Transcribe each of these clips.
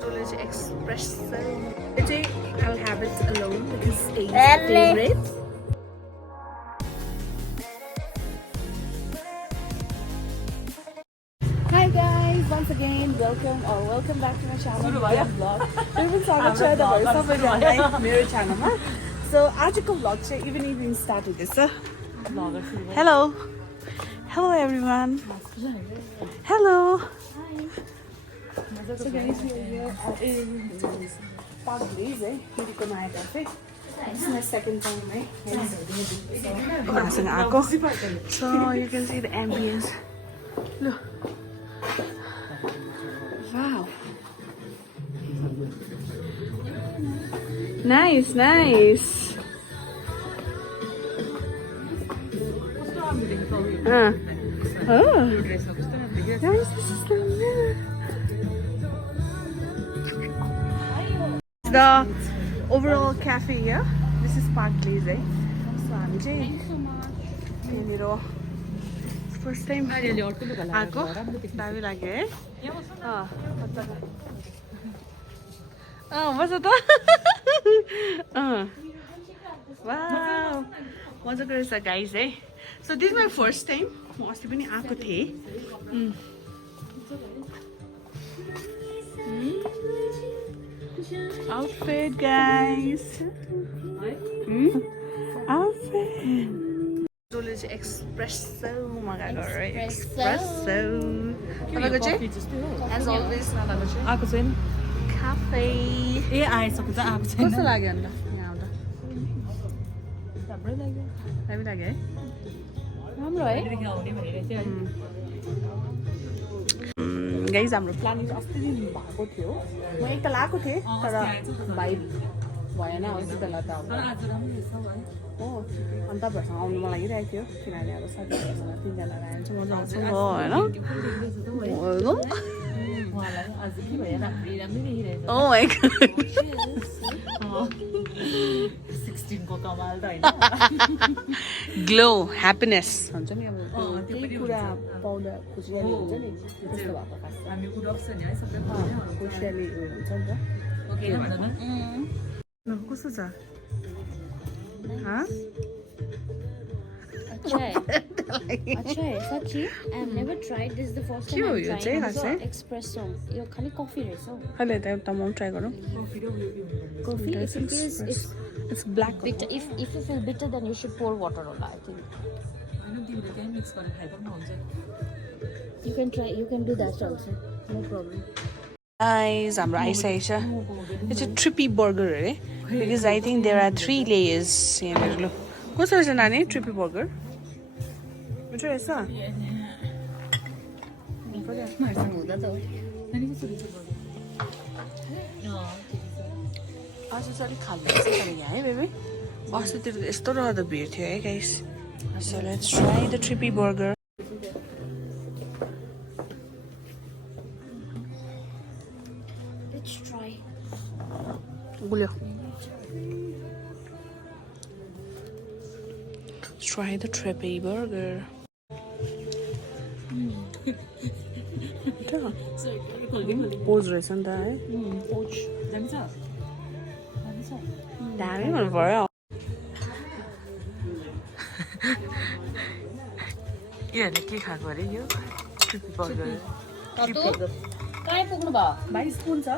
Village espresso. Today I'll have it alone because it's favorite. Hi guys, once again welcome back to my channel. Vlog. Channel. So आजको vlog चाहिँ evening start हुँदैछ. Hello everyone. Hello. So guys, we are here at Park Glaze, Hiriko Naya Cafe. This is my second time, right? So you can see the ambience. Look. Wow. Nice. The overall cafe here. This is Park Glaze, So I'm Jay. Thank you so much. First time. Ako? Dami lagi eh. What's it? Wow. What's it, guys? So this is my first time. Most of you ako the. Outfit, guys. Outfit. Village espresso. Oh my god, right? Espresso. As always, cafe. कस्तो लाग्यो अन्त यहाँ आउँदा दामी लाग्यो है राम्रो है गाइज हाम्रो प्लानिङ अस्ति दिन भएको थियो म एकताल आएको थिएँ तर भाइ भएन अस्ति बेला त हो अनि तपाईँहरूसँग आउनु मन लागिरहेको थियो किनभने अब साथीहरूसँग 3 जना आइन्छ म जान्छु होइन Oh my god. 16 को कमाल त हैन ग्लो ह्याप्पीनेस हुन्छ नि अब त्यो कुरा पाउँदा खुसियाली हुन्छ नि त्यस्तो भएको खास हामी उडक्छ नि है सबै खुसियाली हुन्छ नि त ओके ल भन न कस्तो छ ह अच्छा है सच्ची I have never tried this the first time I'm trying espresso यो खाली कफी रहेछ खाली त एउटा म ट्राई गरौँ coffee it's black bitter if you feel bitter then you should pour water on I think I don't think they mix गर्न खाइ पनि हुन्छ you can do that also no problem guys हाम्रो आइसकेको छ it's a trippy burger है because I think there are 3 layers यहाँ ल कस्तो रहेछ नानी trippy burger मिठो रहेछ आज चाहिँ अलिक खाली छ यहाँ है बेबी अस्तितिर यस्तो रहँदो भिड थियो है guys So let's try the trippy burger. Let's try. Let's try the trippy burger. Pose रहेछ नि त है पोच जान्छ दामी मन पर्यो यहाँ के खाएको अरे यो ट्रिपी बर्गर कहाँ पुग्नु भयो भाइ स्पुन छ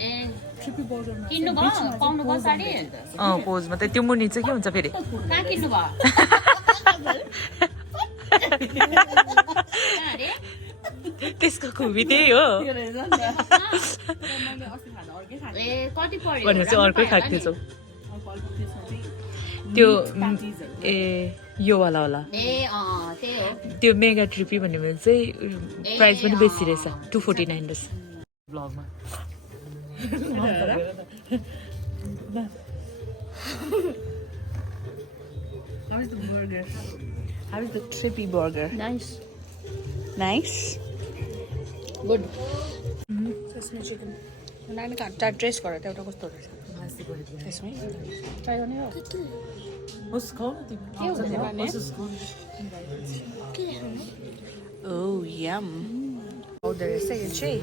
ए ट्रिपी बर्गर किन्नु भयो पाउनु भयो साडी पोजमा त त्यो मुनि चाहिँ के हुन्छ फेरि कहाँ किन्नु भयो त्यसको खुबी त्यही हो भनेर चाहिँ अर्कै खाएको थिएछौ त्यो ए यो वाला होला त्यो मेगा ट्रिपी भन्ने भने चाहिँ प्राइस पनि बेसी रहेछ 249 रहेछ ब्लगमा How is the burger? How is the trippy burger? Nice. Good. Sesame chicken. नानी का चाट ड्रेस गरेर एउटा कस्तो रहेछ त्यसमै ट्राई गर्ने हो Oh, yum. Oh, there is a chain.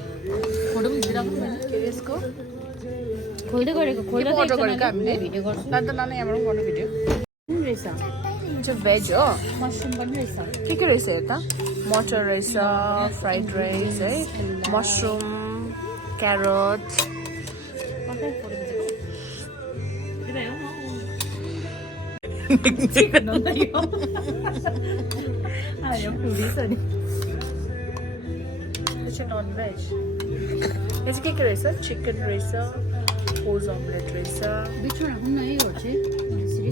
खोल्दै गरेको खोल्दा त order गरेको हामीले भिडियो गर्छु ल त नाना यहाँबाट गर्नु भिडियो रहेछ चाहिँ भेज हो मसरुम पनि रहेछ के रहेछ हेर्दा मटर रहेछ फ्राइड राइस है मसरुम क्यारोट नन भेज यो चाहिँ के रहेछ चिकन रहेछ पोज अमलेट रहेछ बिचमा राखौँ न है यो चाहिँ यसरी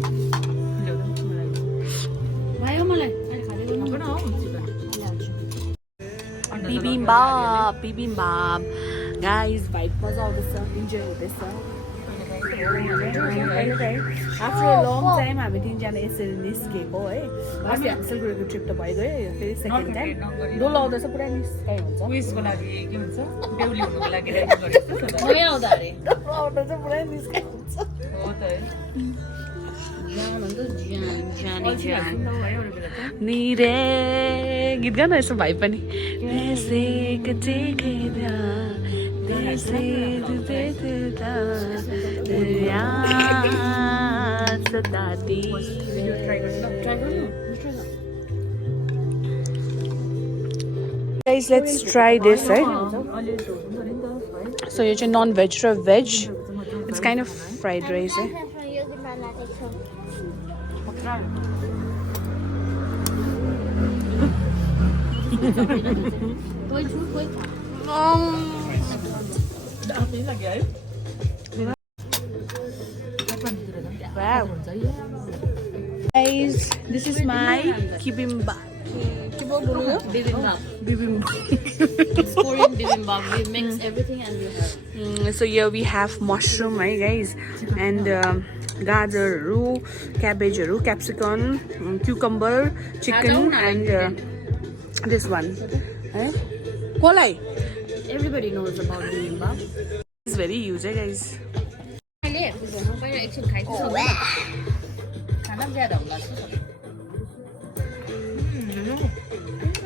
भयो मलाई अहिले खाँदै गर्नु पनि bibimbap guys vibe मजा आउँदैछ इन्जोय हुँदैछ आफ्टर अ लङ टाइम हामी तिनजना यसरी निस्केको है अस्ति हामी सिलगढीको ट्रिप त भइगयो फेरि सेकेन्ड टाइम डोलो आउँदैछ पुरा निस्काइ हुन्छ उयसको लागि के भन्छ बेहुली हुनुको लागि रेडी गरेको नयाँ आउँदा अरे डोलो आउँदा चाहिँ पुरा निस्काइ हुन्छ हो त है निरे गीत गाउन यसो भाइ पनि Guys, let's try this, right? So you can non-veg or veg. It's kind of fried rice, eh? Wow. Guys, this is my kibimbap. Bibimbap. Bibimbap. It's Korean bibimbap. We mix everything and we have. So here we have mushroom, right, guys, and gajar, cabbage, capsicum, cucumber, chicken, and this one. Kolai. Everybody knows about bibimbap. It's very huge, guys.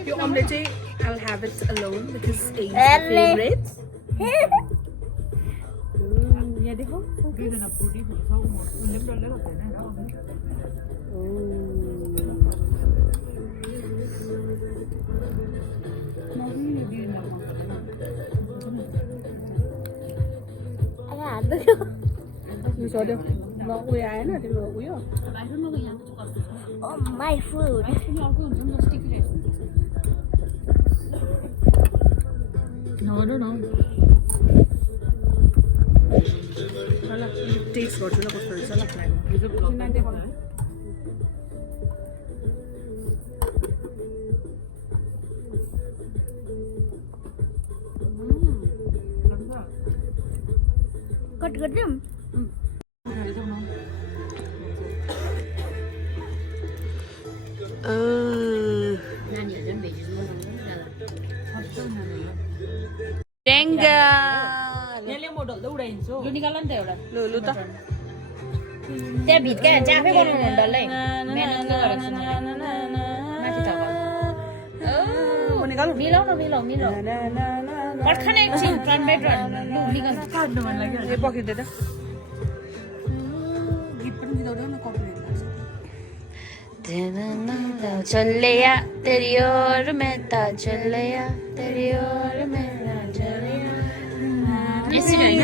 Your omelette, I'll have it alone because it's my favorite. Yeah, देखो. Oh, my food. No, I don't know. Taste what you know Got them. Jenga. यसले model त उडाइन्छ लु निकाल नि त एउटा लु त त्यहाँ भित्का चाहिँ आफै बनाउनु हुन्छ डल्लै माथि थप मिलाउ न मिलाउ पर्खन एकछिन टर्न बाई टर्न लु निकाल काट्नु मन लाग्यो ए पकिँदै त गीत पनि गीत न कपी चलिया तेरी ओर मैं ता चलिया तेरी ओर मैं ता चलिया यसरी हैन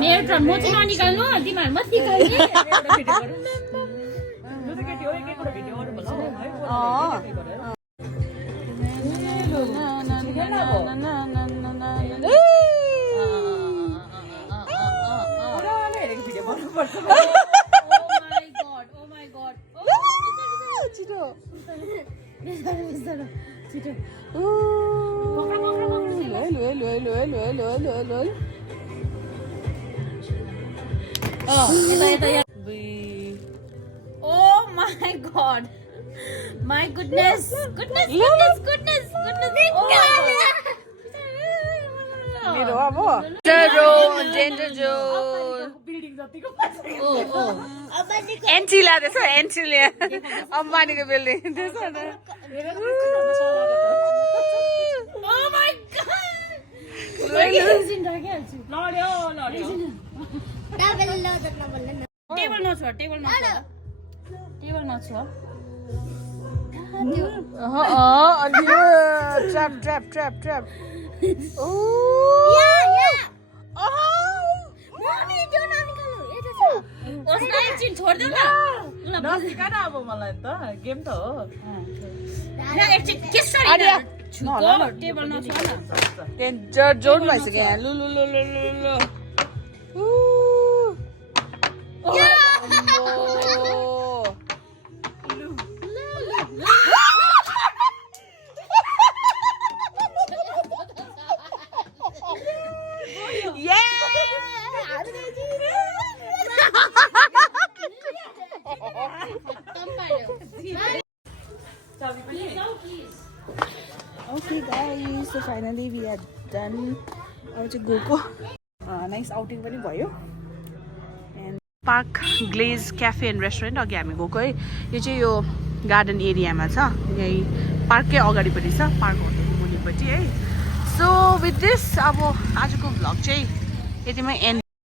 मेरो टर्न म चाहिँ ननिकाल्नु तिमीहरु मत निकाल्ने एउटा भिडियो गरौँ लु त केटी हो एक एकवटा भिडियो गरौँ होला Oh my god. My goodness. Goodness. Oh मेरो अब डेन्जर जोन जतिको पैसा एन्ट्री ल्याएछ एन्ट्री ल्या अम्बानीको बिल्डिङ त्यसो Oh my god! लड्यो लड्यो टेबल नछोड टेबल नछोड टेबल नछोड ट्र्याप ट्र्याप ट्र्याप ट्र्याप उसलाई एकछिन छोड्देऊ न नसिका न अब मलाई त गेम त हो एकछिन कसरी छुको टेबल नछोड न डेन्जर जोन भइसक्यो यहाँ लु लु लु लु लु लु Okay guys, so finally we are done. अब चाहिँ गएको नाइस आउटिङ पनि भयो and Park Glaze cafe and restaurant अघि हामी गएको है यो चाहिँ यो गार्डन एरियामा छ यही पार्ककै अगाडिपट्टि छ पार्क होटल मुनिपट्टि है सो विथ दिस अब आजको भ्लग चाहिँ यतिमै एन्ड